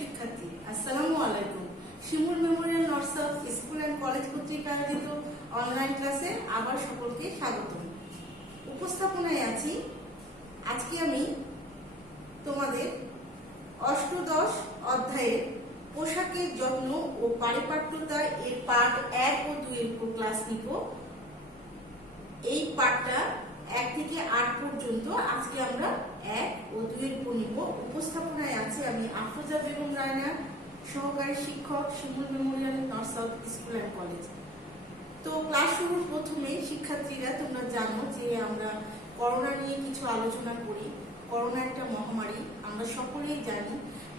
শিক্ষার্থী, আসসালামু আলাইকুম। Shimul memorial north south school and college কর্তৃক আয়োজিত অনলাইন ক্লাসে আবার সকলকে স্বাগত। উপস্থাপনায় আছি। আজকে আমি তোমাদের অষ্টদশ অধ্যায়ের পোশাকের যত্ন ও পারিপাট্যতা এর পার্ট 1 ও 2 এর উপর ক্লাস নিব। এই পার্টটা 1 থেকে 8 পর্যন্ত আজকে আমরা 1 ও 2 এর উপর নিব। উপস্থাপনায় আছে আমি আফরোজা বেগম রায়না, সহকারী শিক্ষক, Shimul memorial north south school and college. তো ক্লাস শুরুর প্রথমে শিক্ষার্থীরা তোমরা জানো যে আমরা করোনা নিয়ে কিছু আলোচনা করি। করোনা একটা মহামারী, আমরা সকলেই জানি।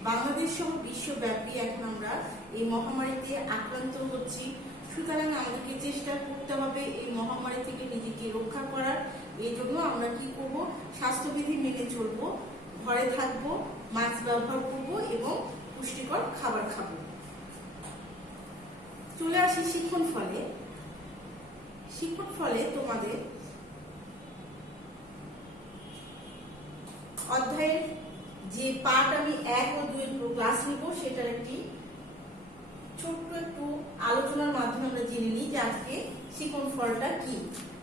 বাংলাদেশ সহ বিশ্বব্যাপী এখন আমরা এই মহামারীতে আক্রান্ত হচ্ছি। সুতরাং আমাদেরকে চেষ্টা করতে হবে এই মহামারী থেকে নিজেকে রক্ষা করার। এই জন্য আমরা কি করব? স্বাস্থ্যবিধি মেনে চলবো, ঘরে থাকবো, মাস্ক ব্যবহার করব এবং পুষ্টিকর খাবার খাবো। চলে আসি শিক্ষণ ফলে। শিক্ষণ ফলে তোমাদের অধ্যায়ের যে পার্ট আমি 1 ও 2 এর ক্লাস নিব সেটার একটি ছোট্ট একটু আলোচনার মাধ্যমে আমরা জেনে নিই যে আজকে শিক্ষণ ফলটা কি।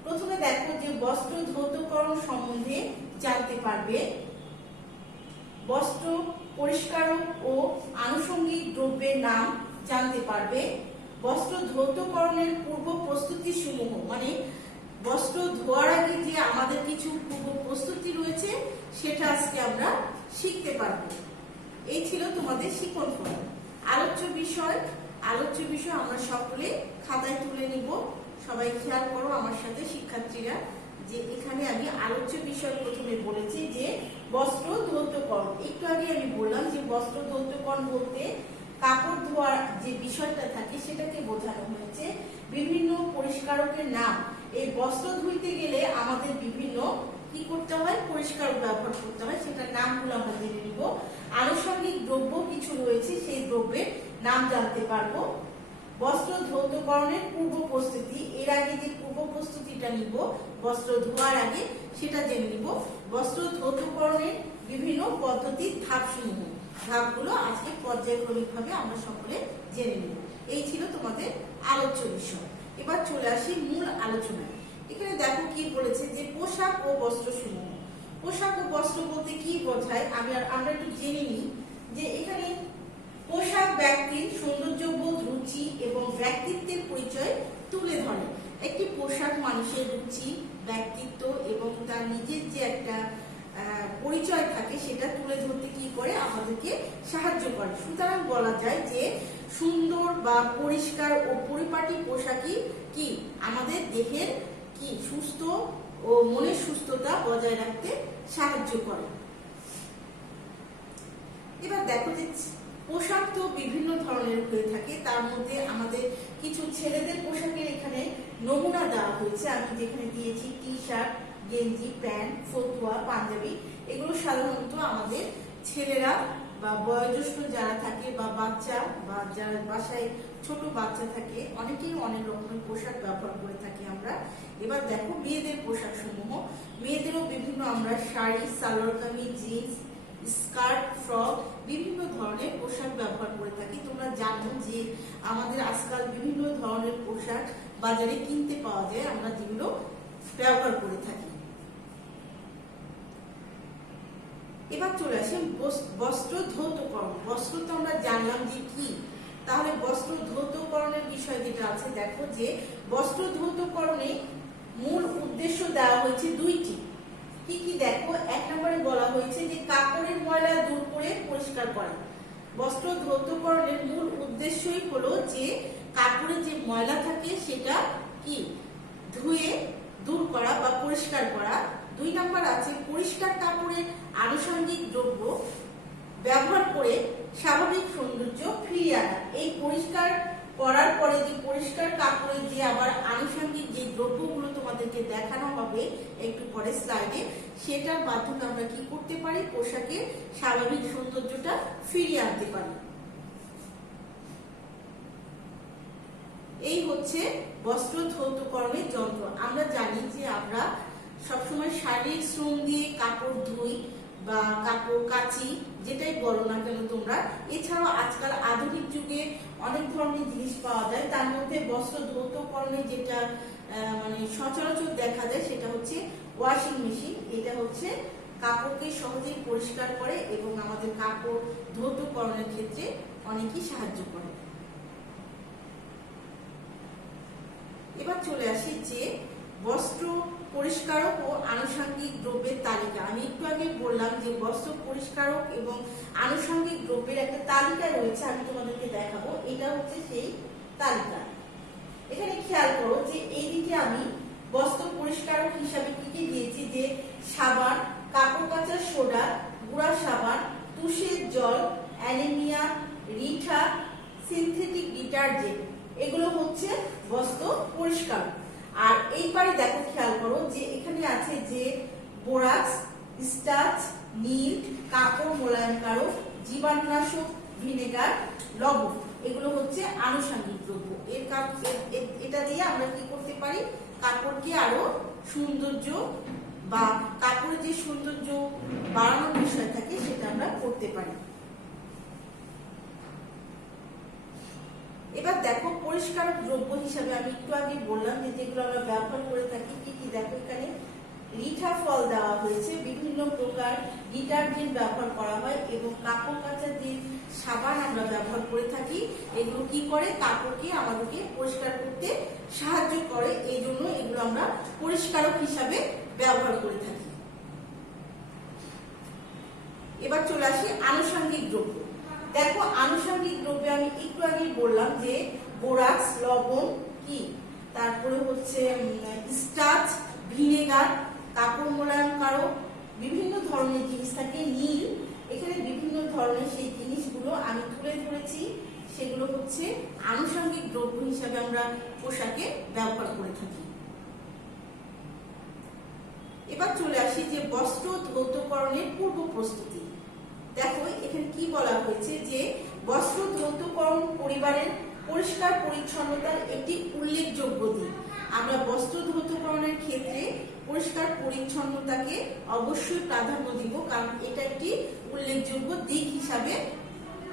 প্রথমে দেখো যে বস্ত্র ধৌতকরণ সম্বন্ধে জানতে পারবে। বস্ত্র পরিষ্কারক ও আনুষঙ্গিক দ্রব্যের নাম জানতে পারবে। বস্ত্র ধৌতকরণের পূর্ব প্রস্তুতি সমূহ, মানে বস্ত্র ধোয়ার আগে যে আমাদের কিছু পূর্ব প্রস্তুতি রয়েছে সেটা আজকে আমরা শিখতে পারবো। এই ছিল তোমাদের শিক্ষণ ফল। আলোচ্য বিষয় আমরা সকলে খাতায় তুলে নিব। সবাই খেয়াল করো আমার সাথে শিক্ষার্থীরা, যে এখানে আমি আলোচ্য বিষয় প্রথমে বলেছি যে বস্ত্র ধৌতকরণ। একটু আগে আমি বললাম যে বস্ত্র ধৌতকরণ বলতে কাপড় ধোয়ার যে বিষয়টা থাকে সেটাকে বোঝানো হয়েছে। বিভিন্ন পরিষ্কারকের নাম। এই বস্ত্র ধুইতে গেলে আমাদের বিভিন্ন কি করতে হয়? পরিষ্কারক ব্যবহার করতে হয়, সেটার নামগুলো আমরা জেনে নিব। আনুষঙ্গিক দ্রব্য কিছু রয়েছে, সেই দ্রব্যের নাম জানতে পারবো। বস্ত্র ধৌতকরণের পূর্ব প্রস্তুতি, এর আগে যে পূর্ব প্রস্তুতিটা নিব বস্ত্র ধোয়ার আগে সেটা জেনে নিব। বস্ত্র ধৌতকরণের বিভিন্ন পদ্ধতির ধাপসমূহ, ধাপগুলো আজকে পর্যায়ক্রমিকভাবে আমরা সকলে জেনে নিব। এই ছিল তোমাদের আলোচ্য বিষয়। এবার চলে আসি মূল আলোচনায়। এখানে দেখো কি বলেছে যে পোশাক ও বস্ত্র সমূহ। পোশাক ও বস্ত্র বলতে কি বোঝায় আমরা একটু জেনে নিই। যে এখানে পোশাক ব্যক্তির সৌন্দর্যবোধ, রুচি এবং ব্যক্তিত্বের পরিচয় তুলে ধরে। একটি পোশাক মানুষের রুচি, ব্যক্তিত্ব এবং তার নিজের যে একটা পরিচয় থাকে সেটা তুলে ধরতে কি করে? আমাদেরকে সাহায্য করে। সুতরাং বলা যায় যে সুন্দর বা পরিষ্কার ও পরিপাটি পোশাকই কি আমাদের দেহের কি সুস্থ ও মনের সুস্থতা বজায় রাখতে সাহায্য করে। এবার দেখো যে পোশাক তো বিভিন্ন ধরনের হয়ে থাকে, তার মধ্যে আমাদের কিছু ছেলেদের পোশাকের এখানে নমুনা দেওয়া হয়েছে। আমি যেখানে দিয়েছি টি শার্ট, গেঞ্জি, প্যান্ট, ফতুয়া, পাঞ্জাবি। এগুলো সাধারণত আমাদের ছেলেরা বা বয়োজ্যেষ্ঠ যারা থাকে বা বাচ্চা বা যারা বাসায় ছোট বাচ্চা থাকে অনেকেই অনেক রকমের পোশাক ব্যবহার করে থাকি আমরা। এবার দেখো মেয়েদের পোশাক সমূহ। মেয়েদেরও বিভিন্ন আমরা sari, salwar kameez, jeans, skirt, frock বিভিন্ন ধরনের পোশাক ব্যবহার করে থাকি। তোমরা জানো যে আমাদের আজকাল বিভিন্ন ধরনের পোশাক বাজারে কিনতে পাওয়া যায়, আমরা যেগুলো ব্যবহার করে থাকি। এবার চলে আসি বস্ত্র ধৌতকরণ। বস্ত্র তো আমরা জানলাম যে কি, তাহলে বস্ত্র ধৌতকরণের বিষয় যেটা আছে দেখো যে বস্ত্র ধৌতকরণে মূল উদ্দেশ্য দেওয়া হয়েছে 2টি। কি কি দেখো? 1 নম্বরে বলা হয়েছে যে কাপড়ের ময়লা দূর করে পরিষ্কার করা। বস্ত্র ধৌতকরণের মূল উদ্দেশ্যই হলো যে কাপড়ের যে ময়লা থাকে সেটা কি ধুয়ে দূর করা বা পরিষ্কার করা। 2 নম্বর আছে পরিষ্কার কাপড়ের আনুষঙ্গিক দ্রব্য ব্যবহার করে স্বাভাবিক সৌন্দর্য ফিরিয়ে আনা। এই পরিষ্কার করার পরে যে পরিষ্কার কাপড়ের যে আবার আনুষঙ্গিক যে দ্রব্যগুলো তোমাদেরকে দেখানো হবে একটু পরে স্লাইডে, সেটার মাধ্যমে আমরা কি করতে পারি? পোশাকের স্বাভাবিক সৌন্দর্যটা ফিরিয়ে আনতে পারি। এই হচ্ছে বস্ত্র ধৌতকরণের যন্ত্র। আমরা জানি যে আমরা সবসময় শারীরিক শ্রম দিয়ে কাপড় ধুই, বা কাপড় কাচি যেটাই বলো না কেন তোমরা। এছাড়াও আজকাল আধুনিক যুগে অনেক ধরনের জিনিস পাওয়া যায়, তার মধ্যে বস্ত্র ধৌতকরণে যেটা মানে সচরাচর দেখা যায় সেটা হচ্ছে ওয়াশিং মেশিন। এটা হচ্ছে কাপড়কে সহজেই পরিষ্কার করে এবং আমাদের কাপড় ধৌতকরণের ক্ষেত্রে অনেকই সাহায্য করে। এবার চলে আসি যে বস্ত্র পরিষ্কারক ও আনুষঙ্গিক দ্রব্যের তালিকা। আমি একটু আগে বললাম যে বস্ত্র পরিষ্কারক এবং আনুষঙ্গিক দ্রব্যের একটা তালিকা রয়েছে, আমি তোমাদেরকে দেখাবো। এটা হচ্ছে সেই তালিকা। এখানে খেয়াল করো যে এইদিকে আমি বস্ত্র পরিষ্কারক হিসাবে কি কি দিয়েছি, যে সাবান, কাপড় কাচার সোডা, গুঁড়া সাবান, তুষের জল, অ্যানিমিয়া, রিঠা, সিনথেটিক ডিটারজেন্ট, এগুলো হচ্ছে বস্ত্র পরিষ্কার। আর এইবারে দেখো খেয়াল করো যে এখানে আছে যে বোরাক্স, স্টার্চ, নীল, কাপড় মোলায়েমকারক, জীবাণুনাশক, ভিনেগার, লবণ, এগুলো হচ্ছে আনুষঙ্গিক দ্রব্য। এটা দিয়ে আমরা কি করতে পারি, কাপড়কে আরো সৌন্দর্য বা কাপড়ের যে সৌন্দর্য বাড়ানোর বিষয় থাকে সেটা আমরা করতে পারি। এবার দেখো পরিষ্কার দ্রব্য হিসাবে আমি একটু আগে বললাম যে যেগুলো আমরা ব্যবহার করে থাকি কি কি। দেখো এখানে রিঠা ফল দেওয়া হয়েছে, বিভিন্ন প্রকার ডিটারজেন্ট ব্যবহার করা হয় এবং কাপড় কাচার যে সাবান আমরা ব্যবহার করে থাকি, এগুলো কি করে, কাপড়কে আমাদেরকে পরিষ্কার করতে সাহায্য করে, এই জন্য এগুলো আমরা পরিষ্কারক হিসাবে ব্যবহার করে থাকি। এবার চলে আসি আনুষঙ্গিক দ্রব্য। দেখো আনুষঙ্গিক দ্রব্যে আমি একটু আগে বললাম যে বোরাক্স, লবণ কি, তারপরে হচ্ছে স্টার্চ, ভিনেগার, কাপড় মোলায়েমকারক, বিভিন্ন ধরনের জিনিস থাকে, নীল, এখানে বিভিন্ন ধরনের সেই জিনিসগুলো আমি তুলে ধরেছি, সেগুলো হচ্ছে আনুষঙ্গিক দ্রব্য হিসাবে আমরা পোশাকে ব্যবহার করে থাকি। এবার চলে আসি যে বস্ত্র ধৌতকরণের পূর্ব প্রস্তুতি। দেখো এখানে কি বলা হয়েছে যে বস্ত্র ধৌতকরণ পরিবারের পরিষ্কার পরিচ্ছন্নতার একটি উল্লেখযোগ্য দিক। আমরা বস্ত্র ধৌতকরণের ক্ষেত্রে পরিষ্কার পরিচ্ছন্নতাকে অবশ্যই প্রাধান্য দিব, কারণ এটা একটি উল্লেখযোগ্য দিক হিসাবে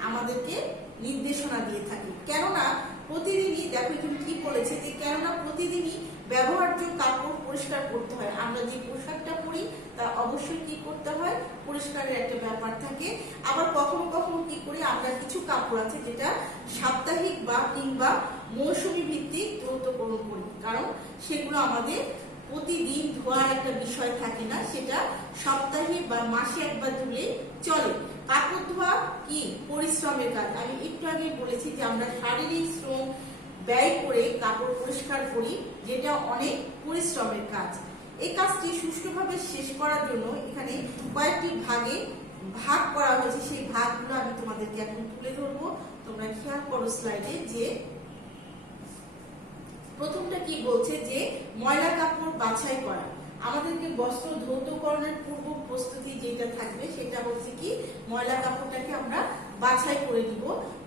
আমাদেরকে নির্দেশনা দিয়ে থাকে। কেননা প্রতিদিনই, দেখো এখানে কি বলেছে যে কেননা প্রতিদিনই ব্যবহার্য কাপড় পরিষ্কার করতে হয়। আমরা যে পোশাকটা পরি তা অবশ্যই কি করতে হয়, পরিষ্কারের একটা ব্যাপার থাকে। আবার কখনো কখনো কি করি, আমরা কিছু কাপড় আছে যেটা সাপ্তাহিক বা কিংবা মৌসুমী ভিত্তিক ধৌতকরণ করি, কারণ সেগুলো আমাদের প্রতিদিন ধোয়ার একটা বিষয় থাকে না, সেটা সপ্তাহে বা মাসে একবার ধুলে চলে। কাপড় ধোয়া কি পরিশ্রমের কাজ। আমি একটু আগে বলেছি যে আমরা শারীরিক শ্রম ব্যয় করে কাপড় পরিষ্কার করি, যেটা অনেক পরিশ্রমের কাজ। এই কাজটি সুষ্ঠুভাবে শেষ করার জন্য এখানে কয়েকটি ভাগে ভাগ করা হয়েছে, সেই ভাগগুলো আমি তোমাদেরকে এখন তুলে ধরবো। তোমরা খেয়াল করো স্লাইডে যে প্রথমটা কি বলছে, যে ময়লা কাপড় বাছাই করা। আমাদেরকে বস্ত্র ধৌতকরণের পূর্ব প্রস্তুতি যেটা থাকবে সেটা হচ্ছে কি, ময়লা কাপড়টাকে আমরা বাছাই করে দিব।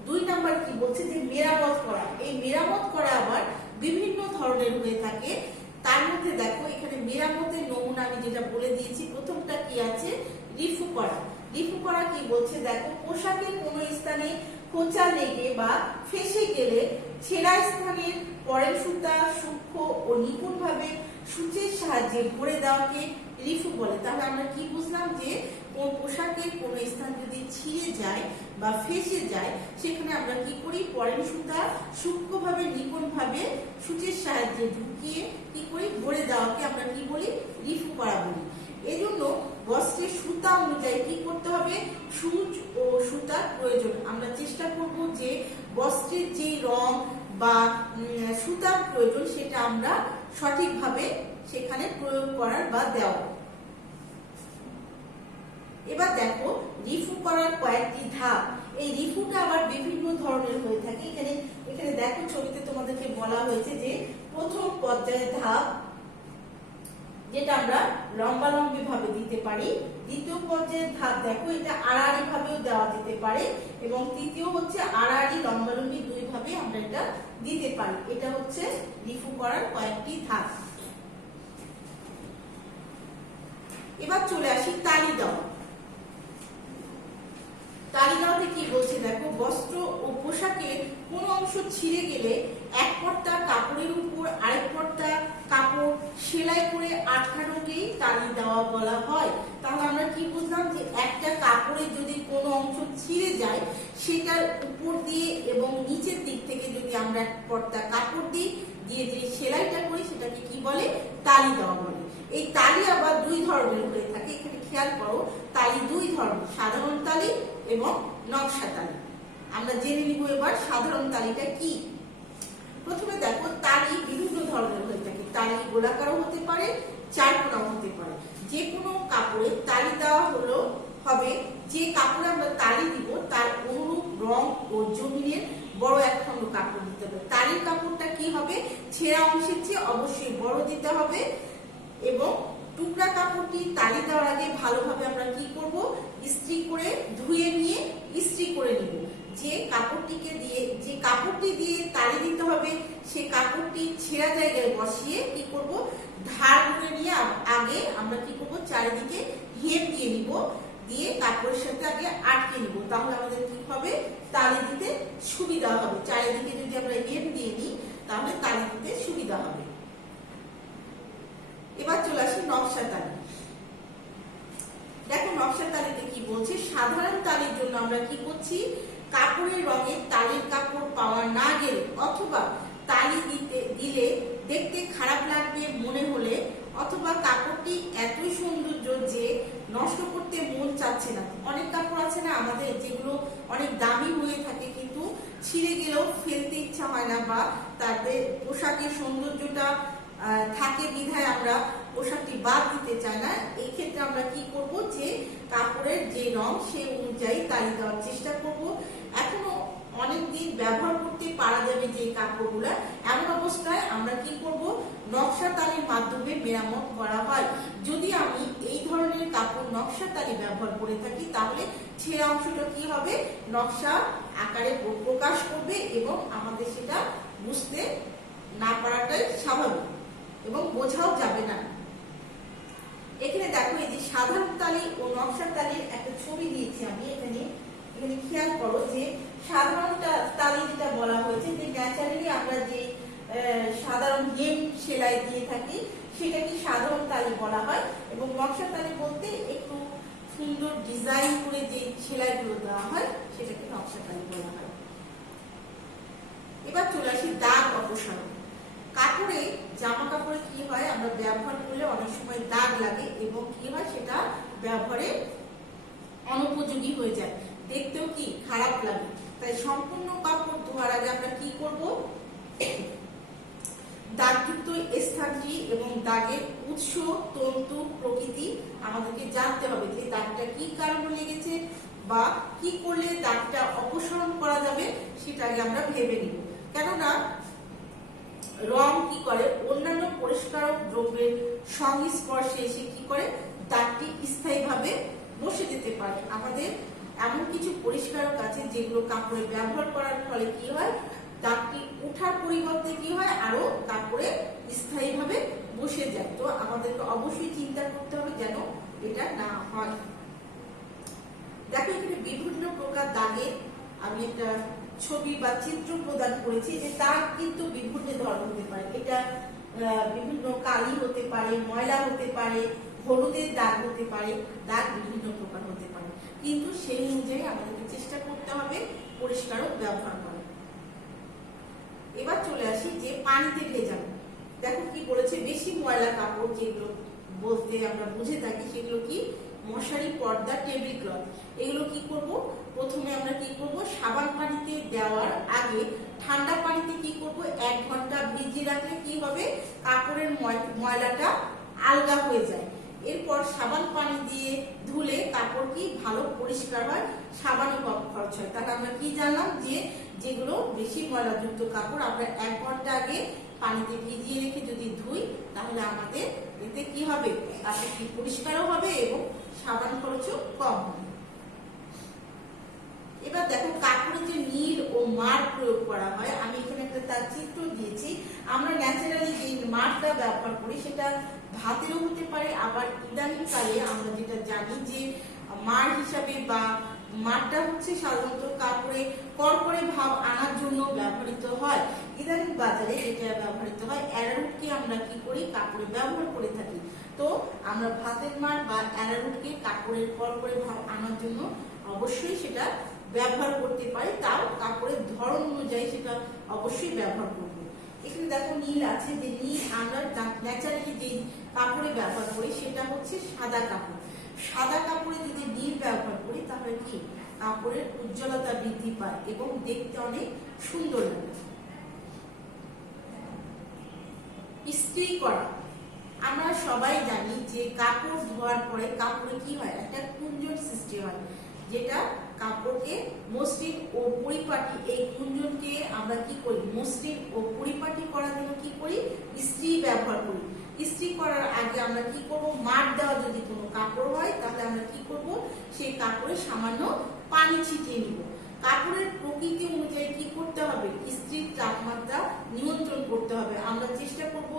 2 নাম্বার কি বলছে, যে মেরামত করা। এই মেরামত করা আবার বিভিন্ন ধরনের হয়ে থাকে, তার মধ্যে দেখো এখানে মেরামতের নমুনা আমি যেটা বলে দিয়েছি। প্রথমটা কি আছে, রিফু করা। রিফু করা কি বলছে, দেখো পোশাকের কোনো স্থানে খোঁচা লেগে বা ফেসে গেলে ছেঁড়া স্থানের পরের সুতা সূক্ষ্ম ও নিপুণভাবে সূচের সাহায্যে ভরে দেওয়াকে রিফু বলে। তাহলে আমরা কি বুঝলাম, যে পোশাকের কোনো স্থান যদি ছিঁড়ে যায় বা ফেসে যায়, সেখানে আমরা কি করি, পরের সুতা সূক্ষ্মভাবে নিপুণভাবে সূচের সাহায্যে ঢুকিয়ে কি করি, ভরে দেওয়াকে আমরা কি বলি, রিফু করা বলি। এজন্য বস্ত্রের সুতা অনুযায়ী কি করতে হবে, সূচ ও সুতার প্রয়োজন। আমরা চেষ্টা করব যে বস্ত্রের যে রং বা সুতার প্রয়োজন সেটা আমরা সঠিকভাবে সেখানে প্রয়োগ করার বা দেওয়া। এবার দেখো রিফু করার কয়েকটি ধাপ। এই রিফুটা আবার বিভিন্ন ধরনের হয়ে থাকে। এখানে দেখো ছবিতে তোমাদেরকে বলা হয়েছে যে প্রথম পর্যায়ের ধাপ, যেটা আমরা লম্বালম্বি ভাবে দিতে পারি। দ্বিতীয় পর্যায়ের ধাপ দেখো, এটা আড়াআড়ি ভাবেও দেওয়া যেতে পারে, এবং তৃতীয় হচ্ছে আড়াআড়ি লম্বালম্বি 2 ভাবে আমরা এটা দিতে পারি। এটা হচ্ছে রিফু করার কয়েকটি ধাপ। এবার চলে আসি তালি দেওয়া। তালি দেওয়াতে কি বলছে দেখো, বস্ত্র ও পোশাকের কোন অংশ ছিঁড়ে গেলে এক পর্দা কাপড়ের উপর আরেক পর্দা কাপড় সেলাই করে আটকানোকেই তালি দেওয়া বলা হয়। তাহলে আমরা কি বুঝলাম যে একটা কাপড়ের যদি কোনো অংশ ছিঁড়ে যায় সেটার উপর দিয়ে এবং নিচের দিক থেকে যদি আমরা এক পর্দা কাপড় দিই, দিয়ে যে সেলাইটা করি সেটাকে কি বলে, তালি দেওয়া বলে। এই তালি আবার দুই ধরনের হয়ে থাকে, এখানে খেয়াল করো, তালি দুই ধরনের, সাধারণ তালি এবং নকশা তালি। আমরা জেনে নিব এবার সাধারণ তালিটা কি। প্রথমে দেখো, তালি বিভিন্ন ধরনের হয়ে থাকে, তালি গোলাকারও হতে পারে, চারকোনাও হতে পারে। যে কোনো কাপড়ে তালি দেওয়া হবে যে কাপড়ে আমরা তালি দিব তার অনুরূপ রং ও জমিনের বড় একখণ্ড কাপড় দিতে হবে। তালির কাপড়টা কি হবে, ছেঁড়া অংশের চেয়ে অবশ্যই বড় দিতে হবে। এবং টুকরা কাপড়টি তালি দেওয়ার আগে ভালোভাবে আমরা কি করব, ইস্ত্রি করে ধুয়ে নিয়ে ইস্ত্রি করে নিব। যে কাপড়টি দিয়ে তালি দিতে হবে সে কাপড়টি ছেঁড়া জায়গায় বসিয়ে কি করব, ধার করে নিয়ে আগে আমরা কি করব, চারিদিকে হেম দিয়ে নিব, দিয়ে কাপড়ের সাথে আগে আটকে নিব। তাহলে আমাদের কি হবে, তালি দিতে সুবিধা হবে। চারিদিকে যদি আমরা হেম দিয়ে নিই তাহলে তালি দিতে সুবিধা হবে। এবার চলে আসি নকশা তালি। দেখো নকশা তালিতে কি বলছে, সাধারণ তালির জন্য আমরা কি করছি, কাপড়ের রঙে তালির কাপড় পাওয়া না গেলে অথবা তালি দিলে দেখতে খারাপ লাগবে মনে হলে অথবা কাপড়টি এতই সৌন্দর্য যে নষ্ট করতে মন চাচ্ছে না। অনেক কাপড় আছে না আমাদের যেগুলো অনেক দামি হয়ে থাকে কিন্তু ছিঁড়ে গেলেও ফেলতে ইচ্ছা হয় না, বা তাদের পোশাকের সৌন্দর্যটা থাকে বিধায় আমরা পোশাকটি বাদ দিতে চাই না। এই ক্ষেত্রে আমরা কি করব, যে কাপড়ের যে রং সেই অনুযায়ী তালি দেওয়ার চেষ্টা করব। এখনো অনেকদিন ব্যবহার করতে পারা যাবে যে কাপড়গুলা, এমন অবস্থায় আমরা কি করব, নকশা তালির মাধ্যমে মেরামত করা হয়। যদি আমি এই ধরনের কাপড় নকশা তালি ব্যবহার করে থাকি তাহলে ছেঁড়া অংশটা কি হবে, নকশা আকারে প্রকাশ করবে এবং আমাদের সেটা বুঝতে না পারাটাই স্বাভাবিক এবং বোঝাও যাবে না। এখানে দেখো, এই যে সাধারণ তালি ও নকশা তালির একটা ছবি দিয়েছি আমি এখানে খেয়াল করো যে সাধারণ তালি যেটা বলা হয়েছে যে ন্যাচারালি আমরা যে সাধারণ হেম সেলাই দিয়ে থাকি সেটাকে সাধারণ তালি বলা হয়, এবং নকশা তালি বলতে একটু সুন্দর ডিজাইন করে যে সেলাইগুলো দেওয়া হয় সেটাকে নকশা তালি বলা হয়। এবার চলে আসি দাগ অপসারণ। কাপড়ে, জামা কাপড়ে কি হয়, আমরা ব্যবহার করলে অনেক সময় দাগ লাগে এবং কি হয় সেটা ব্যবহারে অনুপযোগী হয়ে যায়, দেখতেও কি খারাপ লাগে। তাই সম্পূর্ণ কাপড় ধোয়ার আগে আমরা কি করব, দাগযুক্ত স্থানটি এবং দাগের উৎস, তন্তু, প্রকৃতি আমাদেরকে জানতে হবে যে দাগটা কি কারণে লেগেছে বা কি করলে দাগটা অপসারণ করা যাবে সেটা আগে আমরা ভেবে নিব। কেননা রং কি করে, অন্যান্য পরিষ্কারক দ্রব্যের সংস্পর্শে এসে কি করে, দাগটি স্থায়ীভাবে বসে যেতে পারে। আমাদের এমন কিছু পরিষ্কারক আছে যেগুলো কাপড়ে ব্যবহার করার ফলে কি হয়, দাগটি ওঠার পরিবর্তে কি হয়, আরো কাপড়ে স্থায়ীভাবে বসে যায়। তো আমাদেরকে অবশ্যই চিন্তা করতে হবে যেন এটা না হয়। দেখো এখানে বিভিন্ন প্রকার দাগের আমি একটা ছবি বা চিত্র প্রদান করেছি, যে দাগ কিন্তু বিভিন্ন ধরনের হতে পারে। এটা বিভিন্ন কালি হতে পারে, ময়লা হতে পারে, হলুদের দাগ হতে পারে, দাগ বিভিন্ন প্রকার হতে পারে, কিন্তু সেই অনুযায়ী আমাদেরকে চেষ্টা করতে হবে পরিষ্কারক ব্যবহার করা। এবার চলে আসি যে পানিতে ভেজানো। দেখো কি বলেছে, বেশি ময়লা কাপড় যেগুলো বলতে আমরা বুঝে থাকি সেগুলো কি, মশারি, পর্দা, টেবিল ক্লথ, এগুলো কি করব, প্রথমে আমরা কি করব, সাবান পানিতে দেওয়ার আগে ঠান্ডা পানিতে কি করব, 1 ঘন্টা ভিজিয়ে রাখলে কি হবে, কাপড়ের ময়লাটা আলগা হয়ে যায়। এরপর সাবান পানি দিয়ে ধুলে কাপড় কি ভালো পরিষ্কার হয়, সাবানও কম খরচ হয়। তাহলে আমরা কি জানলাম, যে যেগুলো বেশি ময়লাযুক্ত কাপড় আমরা 1 ঘন্টা আগে পানিতে ভিজিয়ে রেখে যদি ধুই তাহলে আমাদের এতে কি হবে, কাপড়টি পরিষ্কারও হবে এবং সাবান খরচও কম হবে। এবার দেখো কাপড়ে যে নীল ও মার প্রয়োগ করা হয়, আমি এখানে একটা তার চিত্র দিয়েছি। আমরা ন্যাচারালি যে মারটা ব্যবহার করি সেটা ভাতেরও হতে পারে, আবার ইদানিং কালে আমরা যেটা জানি যে মার হিসাবে বা মাঠটা হচ্ছে সাধারণত কাপড়ে কড়কড়ে ভাব আনার জন্য ব্যবহৃত হয়। ইদানিং বাজারে যেটা ব্যবহৃত হয় অ্যারারুটকে আমরা কি করি, কাপড়ে ব্যবহার করে থাকি। তো আমরা ভাতের মাঠ বা অ্যারারুটকে কাপড়ের কড়কড়ে ভাব আনার জন্য অবশ্যই সেটা ব্যবহার করতে পারি, তাও কাপড়ের ধরন অনুযায়ী সেটা অবশ্যই ব্যবহার করব। এখানে দেখো নীল আছে, যে নীল আমরা ন্যাচারালি যে কাপড়ে ব্যবহার করি সেটা হচ্ছে সাদা কাপড়। সাদা কাপড়ে যদি নীল ব্যবহার করি তাহলে কি কাপড়ের উজ্জ্বলতা বৃদ্ধি পায় এবং দেখতে অনেক সুন্দর লাগে। ইস্ত্রি করা, আমরা সবাই জানি যে কাপড় ধোয়ার পরে কাপড়ে কি হয়, একটা কুঞ্চন সৃষ্টি হয়, যেটা কাপড়কে মসৃণ ও পরিপাটি, এই কুঞ্চনকে আমরা কি করি, মসৃণ ও পরিপাটি করার জন্য কি করি, ইস্ত্রি ব্যবহার করি। ইস্ত্রি করার আগে আমরা কি করব, মার দেওয়া যদি কোনো কাপড় হয় তাহলে আমরা কি করব, সেই কাপড়ে সামান্য পানি ছিটিয়ে নিব। কাপড়ের প্রকৃতি অনুযায়ী কি করতে হবে, ইস্ত্রির তাপমাত্রা নিয়ন্ত্রণ করতে হবে। আমরা চেষ্টা করব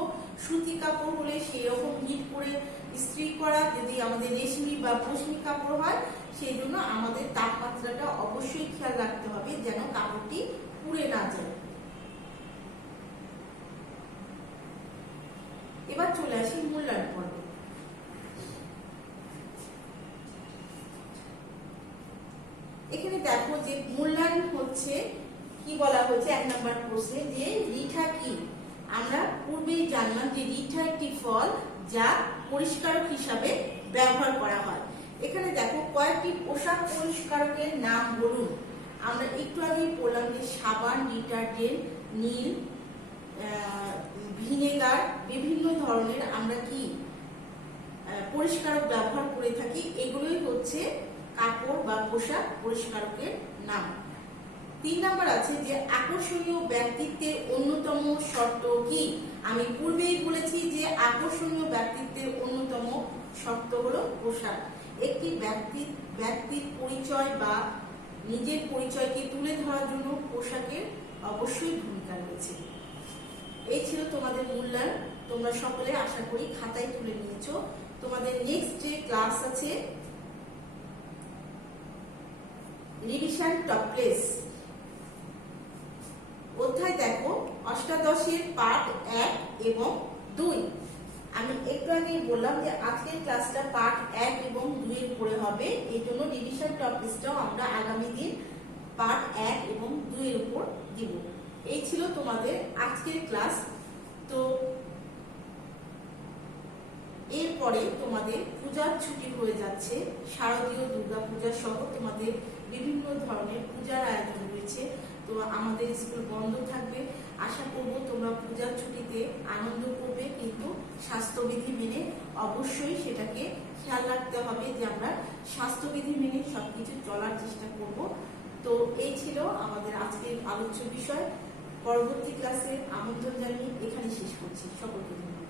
সুতি কাপড় হলে সেই রকম হিট করে ইস্ত্রি করা, যদি আমাদের রেশমি বা পশমি কাপড় হয় সেই জন্য আমাদের তাপমাত্রাটা অবশ্যই খেয়াল রাখতে হবে যেন কাপড়টি পুড়ে না যায়। এবার চলে আসি মূল্যায়ন পর্ব। এখানে দেখো যে মূল্যায়ন হচ্ছে কি বলা হচ্ছে 1 নম্বর প্রশ্নে, যে রিঠা কি। আমরা পূর্বেই জানলাম যে রিঠা একটি ফল যা পরিষ্কারক হিসাবে ব্যবহার করা হয়। এখানে দেখো কয়েকটি পোশাক পরিষ্কারকের নাম বলুন। আমরা একটু আগেই বললাম যে সাবান, ডিটারজেন্ট, নীল, ভিনেগার, বিভিন্ন ধরনের আমরা কি পরিষ্কারক ব্যবহার করে থাকি। এগুলোই হচ্ছে কাপড় বা পোশাক পরিষ্কারকের নাম। 3 নম্বর আছে যে আকর্ষণীয় ব্যক্তিত্বের অন্যতম শর্ত কি। আমি পূর্বেই বলেছি যে আকর্ষণীয় ব্যক্তিত্বের অন্যতম শর্ত হলো পোশাক। একটি ব্যক্তির পরিচয় বা নিজের পরিচয়কে তুলে ধরার জন্য পোশাকের অবশ্যই ভূমিকা রয়েছে। এই ছিল তোমাদের মূল্যায়ন। তোমরা সকলে আশা করি খাতায় তুলে নিয়েছো। তোমাদের নেক্সট যে ক্লাস আছে রিভিশন টপলেস অধ্যায় দেখো অষ্টাদশের পার্ট 1 এবং 2। আমি একটু আগেই বললাম যে আজকের ক্লাসটা পার্ট 1 এবং 2 এর উপরে হবে, এই জন্য রিভিশন টপলেসটাও আমরা আগামী দিন পার্ট 1 এবং 2 এর উপর দিব। এই ছিল তোমাদের আজকের ক্লাস। তো এরপরে তোমাদের পূজার ছুটি হয়ে যাচ্ছে, শারদীয় দুর্গা পূজা সহ তোমাদের বিভিন্ন ধরনের পূজার আয়োজন রয়েছে। তো আমাদের স্কুল বন্ধ থাকবে। আশা করব তোমরা পূজার ছুটিতে আনন্দ করবে, কিন্তু স্বাস্থ্যবিধি মেনে অবশ্যই সেটাকে খেয়াল রাখতে হবে যে আমরা স্বাস্থ্যবিধি মেনে সবকিছু চলার চেষ্টা করব। তো এই ছিল আমাদের আজকের আলোচ্য বিষয়। পরবর্তী ক্লাসে আমন্ত্রণ জানিয়ে এখানে শেষ করছি। সকলকে ধন্যবাদ।